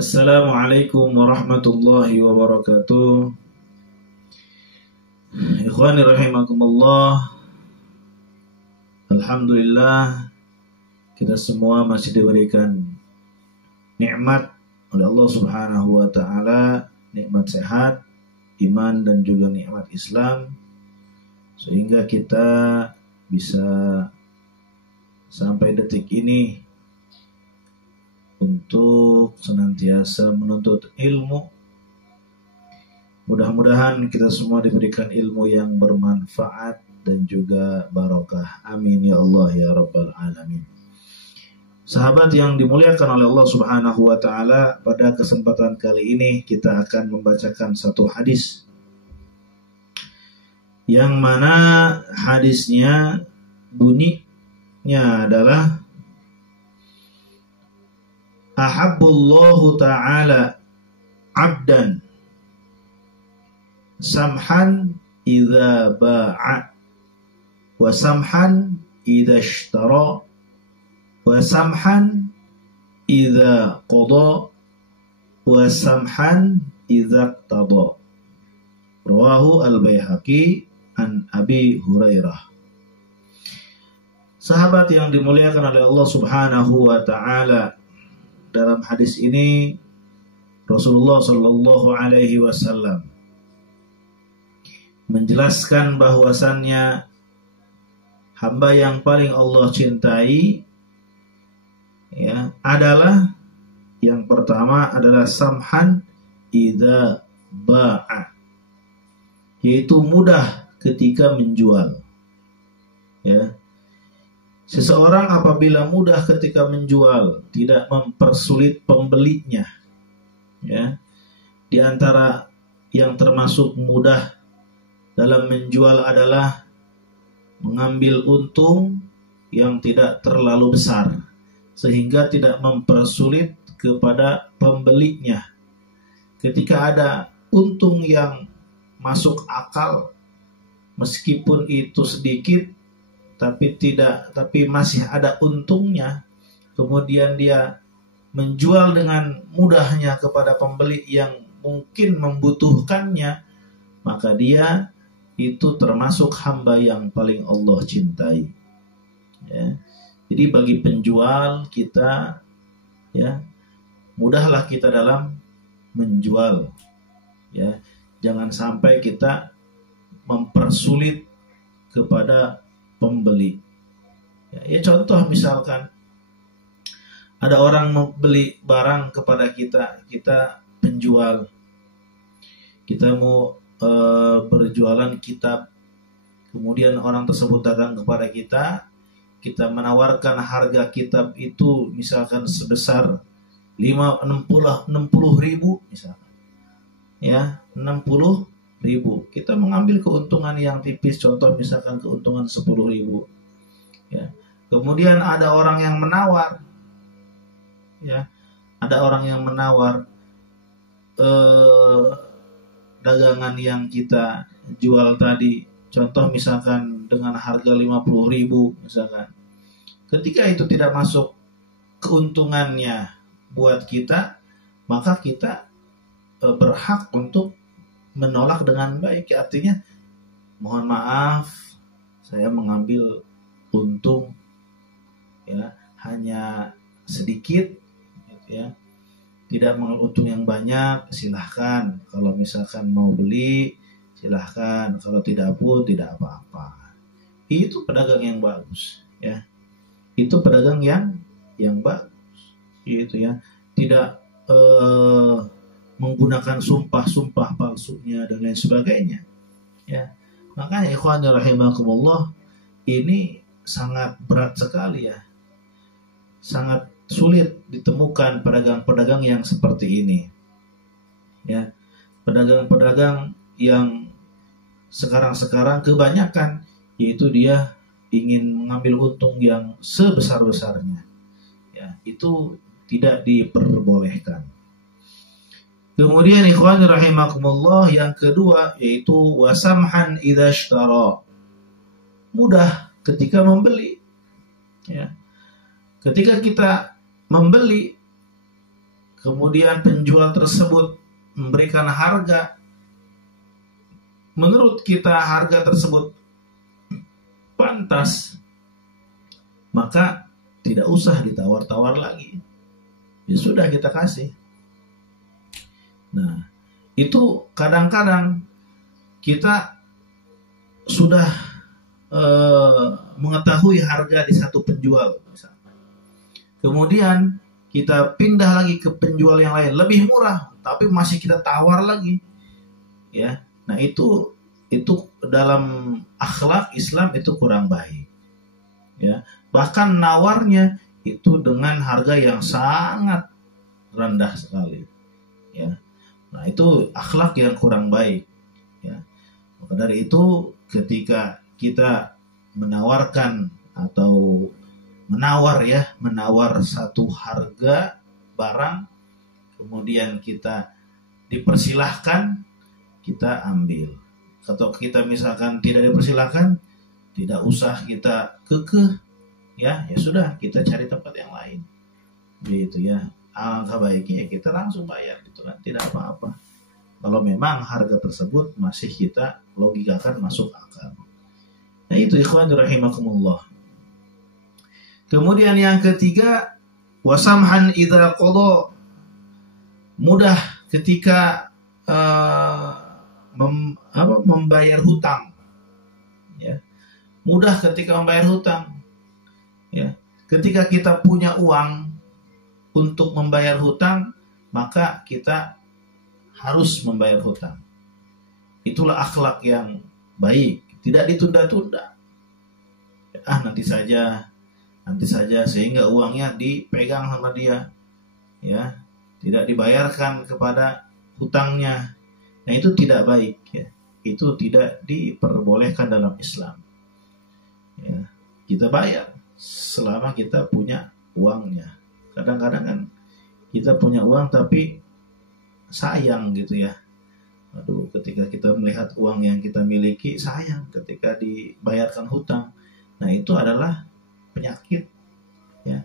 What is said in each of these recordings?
Assalamualaikum warahmatullahi wabarakatuh. Ikhwani rahimakumullah. Alhamdulillah, kita semua masih diberikan nikmat oleh Allah Subhanahu wa taala, nikmat sehat, iman dan juga nikmat Islam, sehingga kita bisa sampai detik ini untuk senantiasa menuntut ilmu. Mudah-mudahan kita semua diberikan ilmu yang bermanfaat dan juga barokah. Amin ya Allah ya Rabbal Alamin. Sahabat yang dimuliakan oleh Allah Subhanahu wa taala, pada kesempatan kali ini kita akan membacakan satu hadis yang mana hadisnya bunyinya adalah ahabbullahu ta'ala abdan samhan idza ba'a wa samhan idza ishtara wa samhan idza qada wa samhan idza qada. Rawahu al-Baihaqi an Abi Hurairah. Sahabat yang dimuliakan oleh Allah Subhanahu wa taala, dalam hadis ini Rasulullah Shallallahu Alaihi Wasallam menjelaskan bahwasannya hamba yang paling Allah cintai adalah yang pertama adalah samhan idza ba'a, yaitu mudah ketika menjual. Seseorang apabila mudah ketika menjual, tidak mempersulit pembelinya. Di antara yang termasuk mudah dalam menjual adalah mengambil untung yang tidak terlalu besar, sehingga tidak mempersulit kepada pembelinya. Ketika ada untung yang masuk akal, meskipun itu sedikit, tapi masih ada untungnya, kemudian dia menjual dengan mudahnya kepada pembeli yang mungkin membutuhkannya, maka dia itu termasuk hamba yang paling Allah cintai. Jadi bagi penjual kita, mudahlah kita dalam menjual. Jangan sampai kita mempersulit kepada pembeli. Contoh misalkan ada orang membeli barang kepada kita, kita penjual, kita mau berjualan kitab, kemudian orang tersebut datang kepada kita, kita menawarkan harga kitab itu misalkan sebesar 60 ribu misalkan, 60 ribu, kita mengambil keuntungan yang tipis, contoh misalkan keuntungan 10 ribu. Kemudian ada orang yang menawar, ada orang yang menawar dagangan yang kita jual tadi, contoh misalkan dengan harga 50 ribu misalkan. Ketika itu tidak masuk keuntungannya buat kita, maka kita berhak untuk menolak dengan baik. Artinya, mohon maaf, saya mengambil untung hanya sedikit, tidak mengambil untung yang banyak. Silahkan, kalau misalkan mau beli silahkan, kalau tidak pun tidak apa-apa. Itu pedagang yang bagus, itu pedagang yang bagus, tidak menggunakan sumpah palsunya dan lain sebagainya. Makanya ikhwani rahimakumullah, ini sangat berat sekali, sangat sulit ditemukan pedagang-pedagang yang seperti ini. Pedagang-pedagang yang sekarang kebanyakan, yaitu dia ingin mengambil untung yang sebesar-besarnya. Itu tidak diperbolehkan. Kemudian ikhwan rahimakumullah, yang kedua yaitu wasamhan idza ishtara, mudah ketika membeli. Ketika kita membeli, kemudian penjual tersebut memberikan harga, menurut kita harga tersebut pantas, maka tidak usah ditawar-tawar lagi. Ya sudah, kita kasih. Nah, itu kadang-kadang kita sudah mengetahui harga di satu penjual misalnya. Kemudian kita pindah lagi ke penjual yang lain lebih murah, tapi masih kita tawar lagi. Ya. Nah, itu dalam akhlak Islam itu kurang baik. Ya. Bahkan nawarnya itu dengan harga yang sangat rendah sekali. Ya. Nah, itu akhlak yang kurang baik. Ya. Maka dari itu ketika kita menawarkan atau menawar satu harga barang, kemudian kita dipersilahkan, kita ambil. Atau kita misalkan tidak dipersilahkan, tidak usah kita kekeh, ya sudah, kita cari tempat yang lain. Begitu ya. Alangkah baiknya kita langsung bayar gitu kan, tidak apa-apa. Kalau memang harga tersebut masih kita logikakan masuk akal. Nah, itu ikhwan rahimakumullah. Kemudian yang ketiga, wasamhan idza qada, mudah ketika membayar hutang. Ya. Mudah ketika membayar hutang. Ya. Ketika kita punya uang untuk membayar hutang, maka kita harus membayar hutang. Itulah akhlak yang baik, tidak ditunda-tunda. Nanti saja, sehingga uangnya dipegang sama dia, ya, tidak dibayarkan kepada hutangnya. Nah, itu tidak baik, ya. Itu tidak diperbolehkan dalam Islam. Ya, kita bayar selama kita punya uangnya. Kadang-kadang kan kita punya uang tapi sayang gitu ya. Aduh, ketika kita melihat uang yang kita miliki, sayang ketika dibayarkan hutang. Nah, itu adalah penyakit, ya.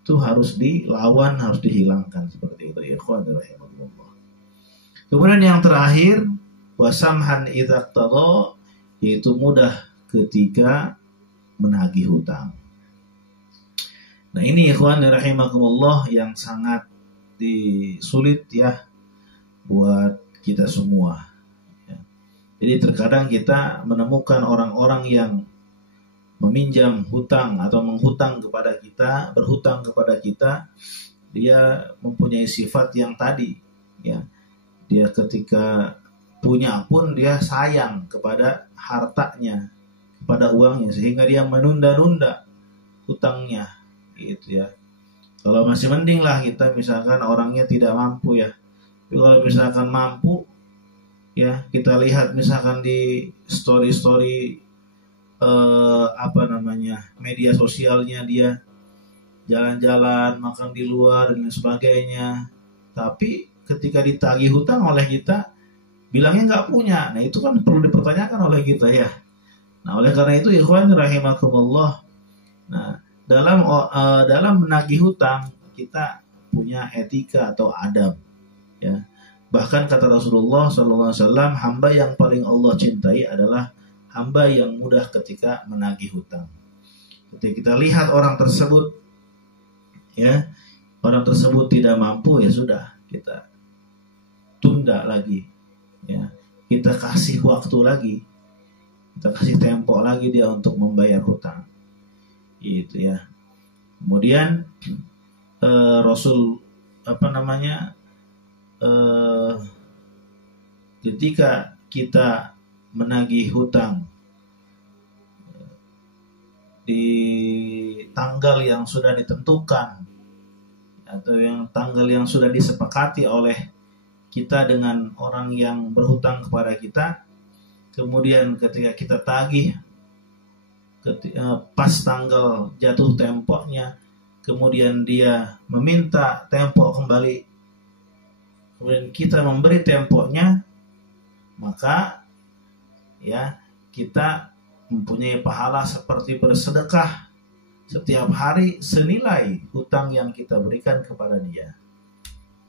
Itu harus dilawan, harus dihilangkan seperti itu. Ya, kemudian yang terakhir, wasamhan idza qtada, yaitu mudah ketika menagih hutang. Nah, ini ikhwan rahimakumullah yang sangat sulit ya buat kita semua. Ya. Jadi terkadang kita menemukan orang-orang yang meminjam hutang atau menghutang kepada kita, berhutang kepada kita, dia mempunyai sifat yang tadi, ya. Dia ketika punya pun dia sayang kepada hartanya, kepada uangnya, sehingga dia menunda-nunda hutangnya, gitu ya. Kalau masih mending lah kita misalkan orangnya tidak mampu ya. Tapi kalau misalkan mampu, ya kita lihat misalkan di story-story media sosialnya, dia jalan-jalan, makan di luar dan sebagainya. Tapi ketika ditagih hutang oleh kita, bilangnya nggak punya. Nah, itu kan perlu dipertanyakan oleh kita ya. Nah, oleh karena itu ikhwan rahimakumullah, nah dalam menagih hutang kita punya etika atau adab, ya. Bahkan kata Rasulullah SAW, hamba yang paling Allah cintai adalah hamba yang mudah ketika menagih hutang. Ketika kita lihat orang tersebut, ya, orang tersebut tidak mampu, ya sudah, kita tunda lagi, ya, kita kasih waktu lagi, kita kasih tempo lagi dia untuk membayar hutang, gitu ya. Kemudian Rasul ketika kita menagih hutang di tanggal yang sudah ditentukan atau tanggal yang sudah disepakati oleh kita dengan orang yang berhutang kepada kita, kemudian ketika kita tagih pas tanggal jatuh temponya, kemudian dia meminta tempo kembali, kemudian kita memberi temponya, maka ya kita mempunyai pahala seperti bersedekah setiap hari senilai hutang yang kita berikan kepada dia.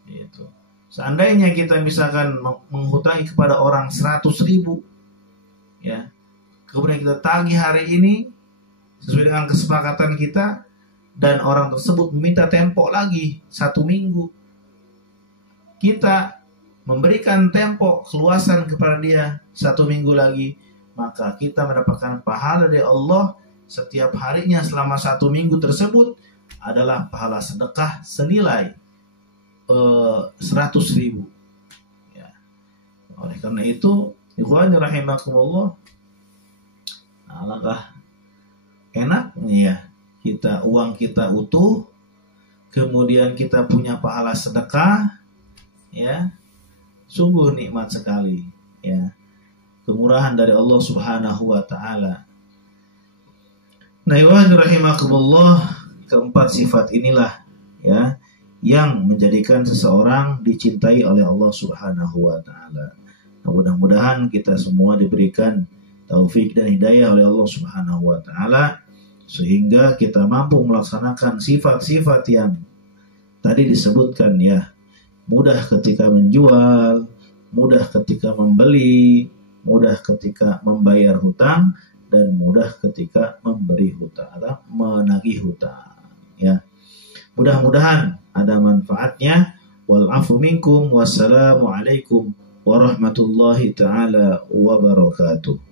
Gitu. Seandainya kita misalkan menghutangi kepada orang 100.000, ya, kemudian kita tagih hari ini sesuai dengan kesepakatan kita, dan orang tersebut meminta tempo lagi 1 minggu, kita memberikan tempo keluasan kepada dia 1 minggu lagi, maka kita mendapatkan pahala dari Allah setiap harinya selama 1 minggu tersebut adalah pahala sedekah senilai 100.000. Ya. Oleh karena itu, ikhwani rahimakumullah, alangkah enaknya ya uang kita utuh, kemudian kita punya pahala sedekah, ya, sungguh nikmat sekali, ya, kemurahan dari Allah Subhanahu wa taala. Nah, ikhwani rahimakumullah, keempat sifat inilah, ya, yang menjadikan seseorang dicintai oleh Allah Subhanahu wa taala. Nah, mudah-mudahan kita semua diberikan taufik dan hidayah oleh Allah Subhanahu wa taala sehingga kita mampu melaksanakan sifat-sifat yang tadi disebutkan, ya. Mudah ketika menjual, mudah ketika membeli, mudah ketika membayar hutang, dan mudah ketika memberi hutang atau menagih hutang, ya. Mudah-mudahan ada manfaatnya. Wal afu minkum. Wassalamu alaikum warahmatullahi taala wabarakatuh.